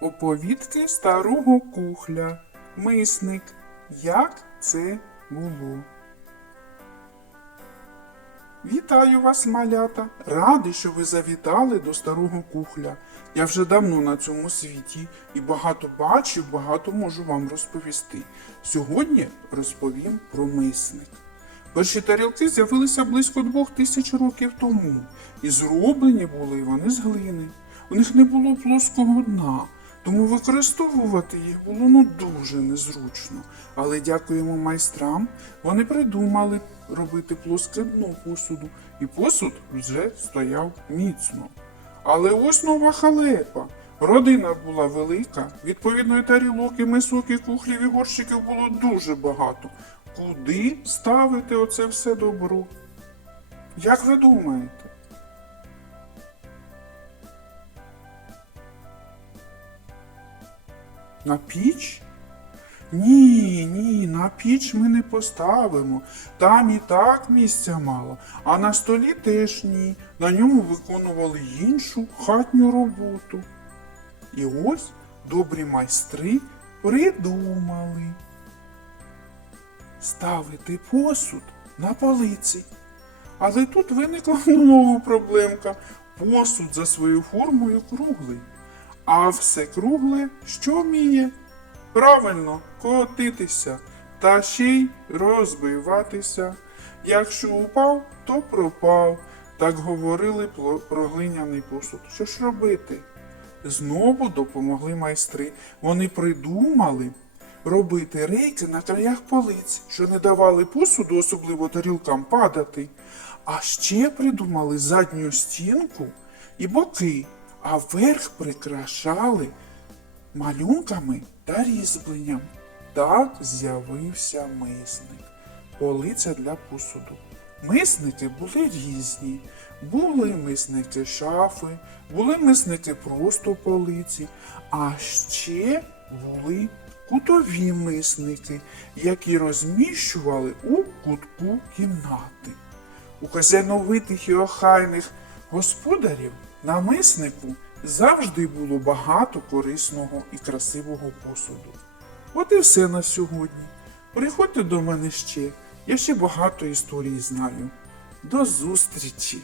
Оповідки старого кухля. Мисник. Як це було? Вітаю вас, малята! Радий, що ви завітали до старого кухля. Я вже давно на цьому світі і багато бачив, багато можу вам розповісти. Сьогодні розповім про мисник. Перші тарілки з'явилися близько двох тисяч років тому, і зроблені були вони з глини. У них не було плоского дна, тому використовувати їх було ну дуже незручно. Але дякуємо майстрам, вони придумали робити плоске дно посуду, і посуд вже стояв міцно. Але ось нова халепа. Родина була велика, відповідно, і тарілок, і мисок, і кухлів, і горщиків було дуже багато. Куди ставити оце все добро? Як ви думаєте? На піч? Ні, ні, на піч ми не поставимо. Там і так місця мало, а на столі теж ні. На ньому виконували іншу хатню роботу. І ось добрі майстри придумали ставити посуд на полиці. Але тут виникла нова проблемка. Посуд за своєю формою круглий. А все кругле що вміє? Правильно, котитися та ще й розбиватися. Якщо упав, то пропав. Так говорили про глиняний посуд. Що ж робити? Знову допомогли майстри. Вони придумали робити рейки на краях полиць, що не давали посуду, особливо тарілкам, падати. А ще придумали задню стінку і боки, а верх прикрашали малюнками та різьбленням. Так з'явився мисник. Полиця для посуду. Мисники були різні. Були мисники шафи, були мисники просто полиці, а ще були кутові мисники, які розміщували у кутку кімнати. У хазяйновитих і охайних господарів на миснику завжди було багато корисного і красивого посуду. От і все на сьогодні. Приходьте до мене ще, я ще багато історій знаю. До зустрічі!